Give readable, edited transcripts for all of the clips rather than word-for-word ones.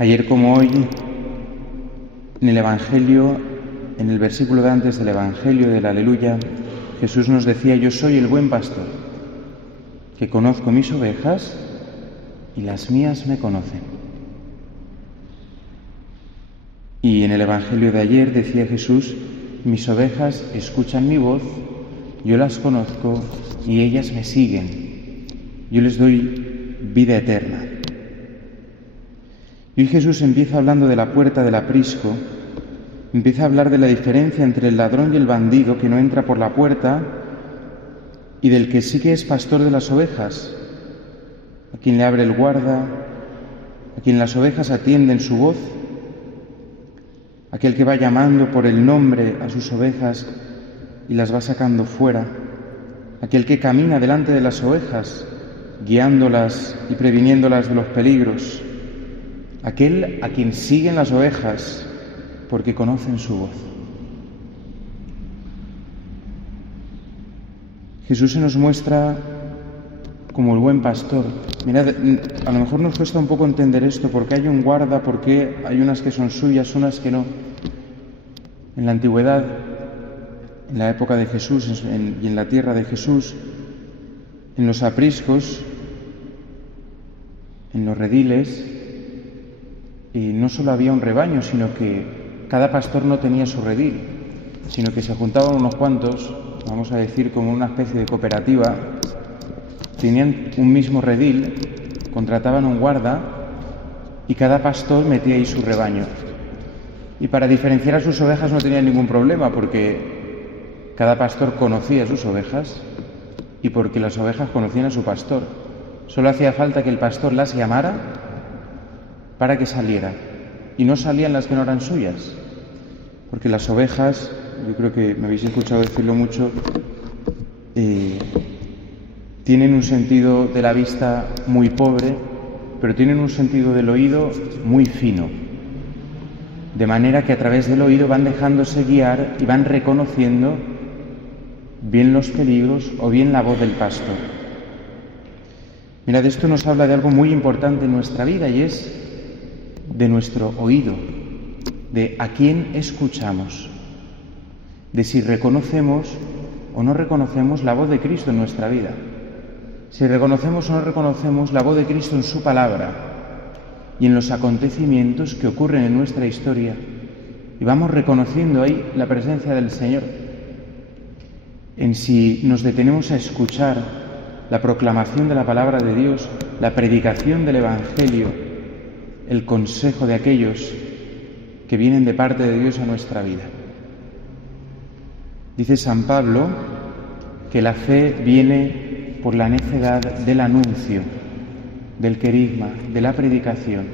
Ayer como hoy, en el Evangelio, en el versículo de antes del Evangelio del Aleluya, Jesús nos decía: yo soy el buen pastor, que conozco mis ovejas y las mías me conocen. Y en el Evangelio de ayer decía Jesús: mis ovejas escuchan mi voz, yo las conozco y ellas me siguen. Yo les doy vida eterna. Y hoy Jesús empieza hablando de la puerta del aprisco, empieza a hablar de la diferencia entre el ladrón y el bandido que no entra por la puerta y del que sí que es pastor de las ovejas, a quien le abre el guarda, a quien las ovejas atienden su voz, aquel que va llamando por el nombre a sus ovejas y las va sacando fuera, aquel que camina delante de las ovejas, guiándolas y previniéndolas de los peligros, aquel a quien siguen las ovejas porque conocen su voz. Jesús se nos muestra como el buen pastor. Mirad, a lo mejor nos cuesta un poco entender esto, porque hay un guarda, porque hay unas que son suyas, unas que no. En la antigüedad, en la época de Jesús y en la tierra de Jesús, en los apriscos, en los rediles, y no solo había un rebaño, sino que cada pastor no tenía su redil, sino que se juntaban unos cuantos, vamos a decir como una especie de cooperativa, tenían un mismo redil, contrataban un guarda y cada pastor metía ahí su rebaño. Y para diferenciar a sus ovejas no tenía ningún problema, porque cada pastor conocía a sus ovejas y porque las ovejas conocían a su pastor. Solo hacía falta que el pastor las llamara para que saliera, y no salían las que no eran suyas, porque las ovejas, yo creo que me habéis escuchado decirlo mucho, tienen un sentido de la vista muy pobre, pero tienen un sentido del oído muy fino, de manera que a través del oído van dejándose guiar y van reconociendo bien los peligros o bien la voz del pastor. Mirad, esto nos habla de algo muy importante en nuestra vida, y es de nuestro oído, de a quién escuchamos, de si reconocemos o no reconocemos la voz de Cristo en nuestra vida, si reconocemos o no reconocemos la voz de Cristo en su palabra y en los acontecimientos que ocurren en nuestra historia, y vamos reconociendo ahí la presencia del Señor, en si nos detenemos a escuchar la proclamación de la palabra de Dios, la predicación del Evangelio, el consejo de aquellos que vienen de parte de Dios a nuestra vida. Dice San Pablo que la fe viene por la necedad del anuncio, del querigma, de la predicación,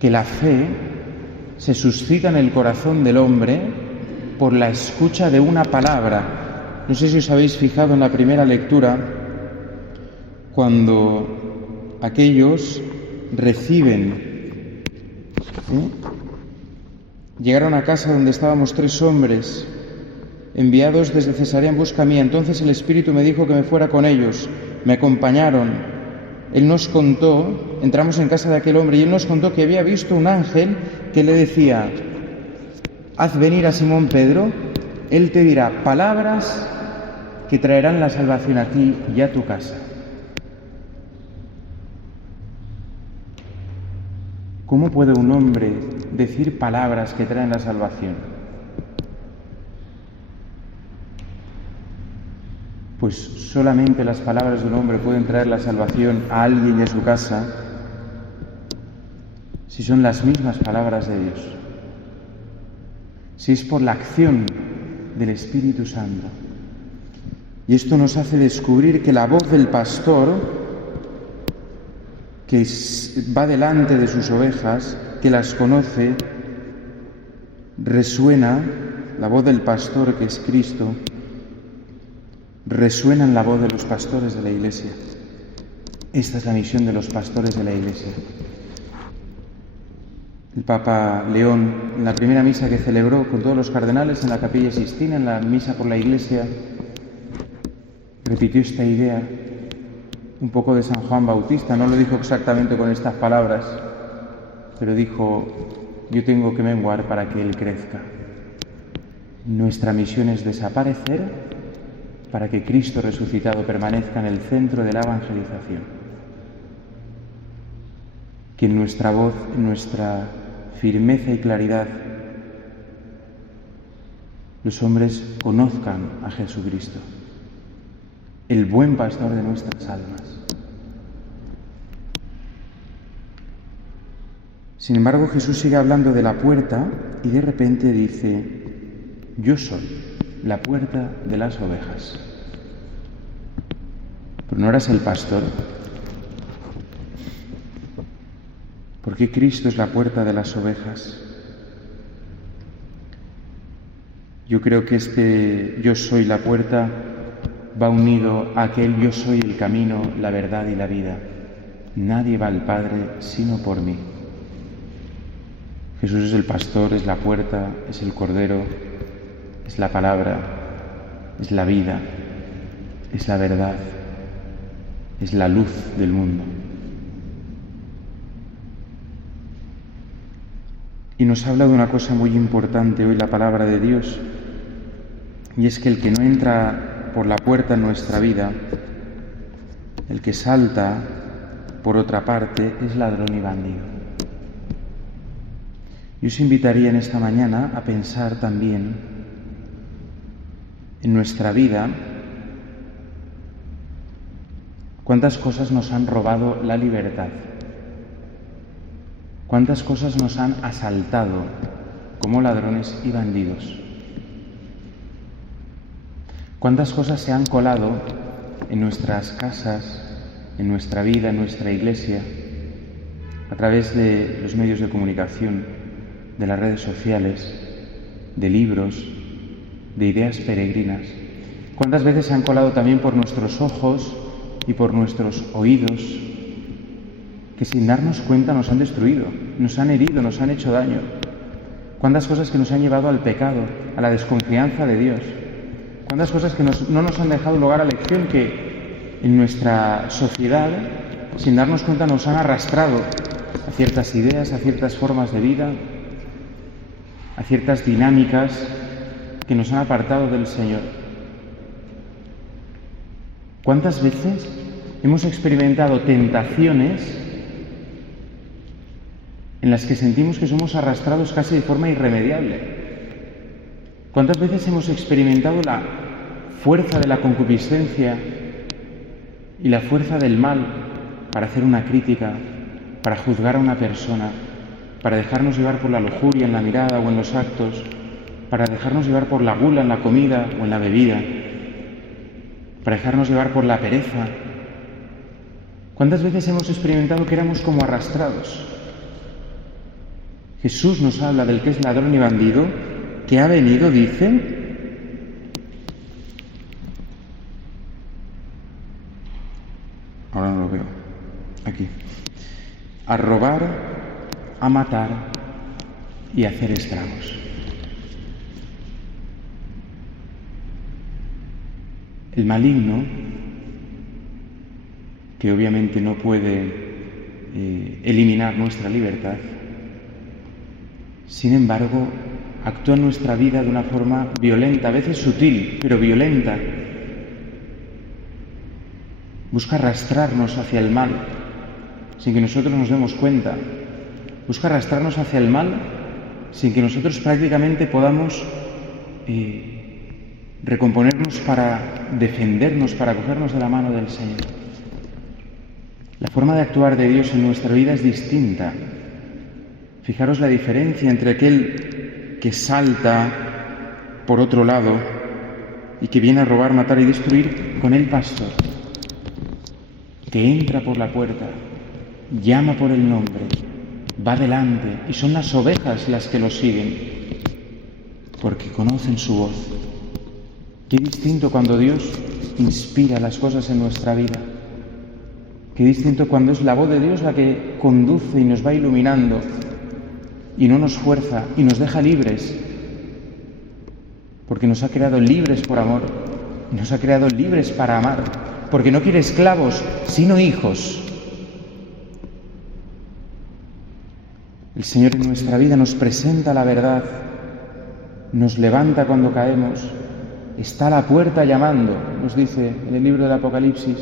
que la fe se suscita en el corazón del hombre por la escucha de una palabra. No sé si os habéis fijado en la primera lectura, cuando aquellos reciben, llegaron a casa donde estábamos 3 hombres enviados desde Cesarea en busca mía. Entonces el Espíritu me dijo que me fuera con ellos. Me acompañaron. Él nos contó, entramos en casa de aquel hombre y él nos contó que había visto un ángel que le decía: haz venir a Simón Pedro, él te dirá palabras que traerán la salvación a ti y a tu casa. ¿Cómo puede un hombre decir palabras que traen la salvación? Pues solamente las palabras de un hombre pueden traer la salvación a alguien y a su casa si son las mismas palabras de Dios, si es por la acción del Espíritu Santo. Y esto nos hace descubrir que la voz del pastor, que va delante de sus ovejas, que las conoce, resuena, la voz del pastor, que es Cristo, resuena en la voz de los pastores de la Iglesia. Esta es la misión de los pastores de la Iglesia. El Papa León, en la primera misa que celebró con todos los cardenales en la Capilla Sixtina, en la misa por la Iglesia, repitió esta idea un poco de San Juan Bautista. No lo dijo exactamente con estas palabras, pero dijo: yo tengo que menguar para que Él crezca. Nuestra misión es desaparecer para que Cristo resucitado permanezca en el centro de la evangelización. Que en nuestra voz, en nuestra firmeza y claridad, los hombres conozcan a Jesucristo, el buen pastor de nuestras almas. Sin embargo, Jesús sigue hablando de la puerta y de repente dice: yo soy la puerta de las ovejas. ¿Pero no eras el pastor? ¿Por qué Cristo es la puerta de las ovejas? Yo creo que este yo soy la puerta va unido a aquel yo soy el camino, la verdad y la vida. Nadie va al Padre sino por mí. Jesús es el pastor, es la puerta, es el cordero, es la palabra, es la vida, es la verdad, es la luz del mundo. Y nos habla de una cosa muy importante hoy la palabra de Dios, y es que el que no entra por la puerta en nuestra vida, el que salta por otra parte, es ladrón y bandido. Yo os invitaría en esta mañana a pensar también en nuestra vida cuántas cosas nos han robado la libertad, cuántas cosas nos han asaltado como ladrones y bandidos, cuántas cosas se han colado en nuestras casas, en nuestra vida, en nuestra iglesia, a través de los medios de comunicación, de las redes sociales, de libros, de ideas peregrinas. ¿Cuántas veces se han colado también por nuestros ojos y por nuestros oídos, que sin darnos cuenta nos han destruido, nos han herido, nos han hecho daño? ¿Cuántas cosas que nos han llevado al pecado, a la desconfianza de Dios? ¿Cuántas cosas que no nos han dejado lugar a lección, que en nuestra sociedad, sin darnos cuenta, nos han arrastrado a ciertas ideas, a ciertas formas de vida, a ciertas dinámicas que nos han apartado del Señor? ¿Cuántas veces hemos experimentado tentaciones en las que sentimos que somos arrastrados casi de forma irremediable? ¿Cuántas veces hemos experimentado la fuerza de la concupiscencia y la fuerza del mal para hacer una crítica, para juzgar a una persona, para dejarnos llevar por la lujuria en la mirada o en los actos, para dejarnos llevar por la gula en la comida o en la bebida, para dejarnos llevar por la pereza? ¿Cuántas veces hemos experimentado que éramos como arrastrados? Jesús nos habla del que es ladrón y bandido, que ha venido, dice, ahora no lo veo, aquí, a robar, a matar y a hacer estragos. El maligno, que obviamente no puede eliminar nuestra libertad, sin embargo, actúa en nuestra vida de una forma violenta, a veces sutil, pero violenta. Busca arrastrarnos hacia el mal, sin que nosotros nos demos cuenta. Busca arrastrarnos hacia el mal sin que nosotros prácticamente podamos recomponernos para defendernos, para cogernos de la mano del Señor. La forma de actuar de Dios en nuestra vida es distinta. Fijaros la diferencia entre aquel que salta por otro lado y que viene a robar, matar y destruir, con el pastor, que entra por la puerta, llama por el nombre, va delante, y son las ovejas las que lo siguen, porque conocen su voz. Qué distinto cuando Dios inspira las cosas en nuestra vida. Qué distinto cuando es la voz de Dios la que conduce y nos va iluminando y no nos fuerza y nos deja libres, porque nos ha creado libres por amor, nos ha creado libres para amar, porque no quiere esclavos, sino hijos. El El Señor en nuestra vida nos presenta la verdad, nos levanta cuando caemos, está a la puerta llamando, nos dice en el libro del Apocalipsis.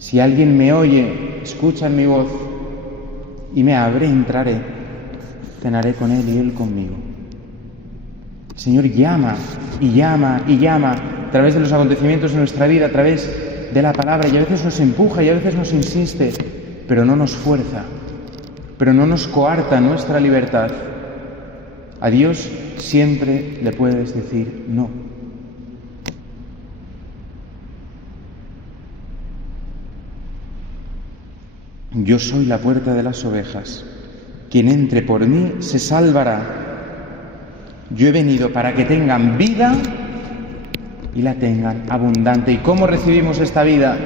Si alguien me oye, escucha mi voz y me abre, entraré, cenaré con él y él conmigo. El Señor llama y llama y llama a través de los acontecimientos de nuestra vida, a través de la palabra, y a veces nos empuja y a veces nos insiste, pero no nos fuerza, pero no nos coarta nuestra libertad. A Dios siempre le puedes decir no. Yo soy la puerta de las ovejas. Quien entre por mí se salvará. Yo he venido para que tengan vida y la tengan abundante. ¿Y cómo recibimos esta vida?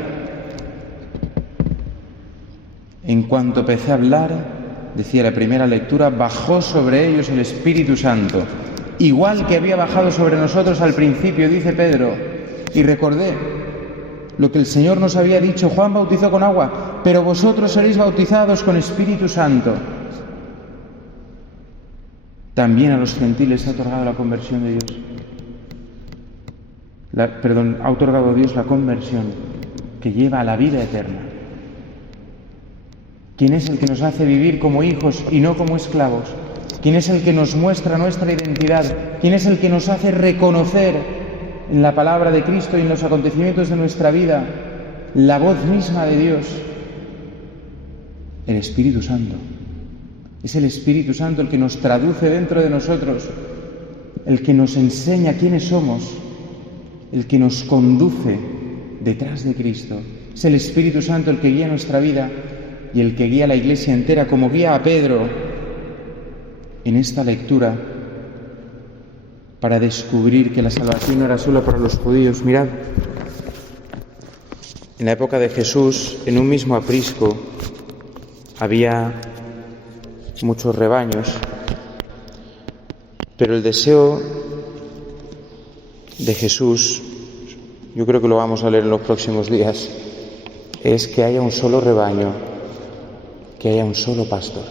En cuanto empecé a hablar, decía la primera lectura, bajó sobre ellos el Espíritu Santo, igual que había bajado sobre nosotros al principio, dice Pedro. Y recordé lo que el Señor nos había dicho: Juan bautizó con agua, pero vosotros seréis bautizados con Espíritu Santo. También a los gentiles ha otorgado la conversión de Dios. Ha otorgado a Dios la conversión que lleva a la vida eterna. ¿Quién es el que nos hace vivir como hijos y no como esclavos? ¿Quién es el que nos muestra nuestra identidad? ¿Quién es el que nos hace reconocer en la palabra de Cristo y en los acontecimientos de nuestra vida la voz misma de Dios? El Espíritu Santo. Es el Espíritu Santo el que nos traduce dentro de nosotros, el que nos enseña quiénes somos, el que nos conduce detrás de Cristo. Es el Espíritu Santo el que guía nuestra vida y el que guía a la Iglesia entera, como guía a Pedro en esta lectura, para descubrir que la salvación no era solo para los judíos. Mirad, en la época de Jesús, en un mismo aprisco, había muchos rebaños, pero el deseo de Jesús, yo creo que lo vamos a leer en los próximos días, es que haya un solo rebaño, que haya un solo pastor,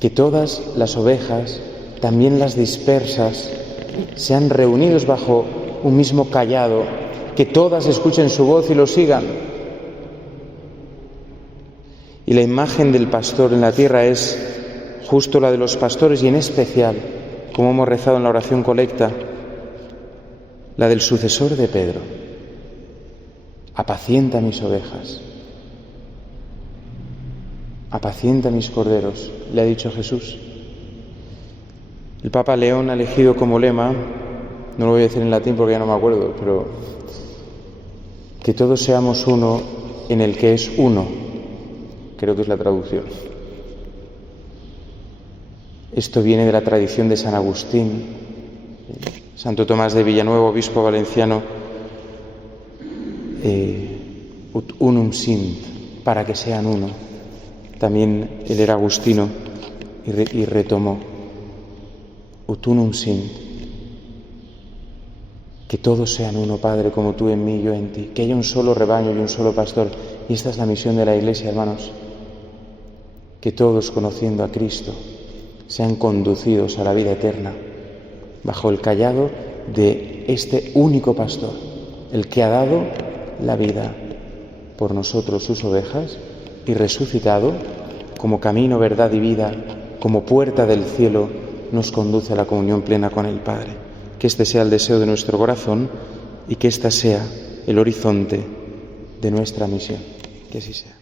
que todas las ovejas, también las dispersas, sean reunidos bajo un mismo cayado, que todas escuchen su voz y lo sigan. Y la imagen del pastor en la tierra es justo la de los pastores, y en especial, como hemos rezado en la oración colecta, la del sucesor de Pedro. Apacienta mis ovejas, apacienta mis corderos, le ha dicho Jesús. El Papa León ha elegido como lema, no lo voy a decir en latín porque ya no me acuerdo, pero que todos seamos uno en el que es uno. Creo que es la traducción. Esto viene de la tradición de San Agustín. Santo Tomás de Villanueva, obispo valenciano, ut unum sint, para que sean uno. También él era agustino y retomó ut unum sint, que todos sean uno, Padre, como tú en mí y yo en ti, que haya un solo rebaño y un solo pastor. Y esta es la misión de la Iglesia, hermanos, que todos, conociendo a Cristo, sean conducidos a la vida eterna bajo el cayado de este único pastor, el que ha dado la vida por nosotros, sus ovejas, y resucitado como camino, verdad y vida, como puerta del cielo, nos conduce a la comunión plena con el Padre. Que este sea el deseo de nuestro corazón y que este sea el horizonte de nuestra misión. Que así sea.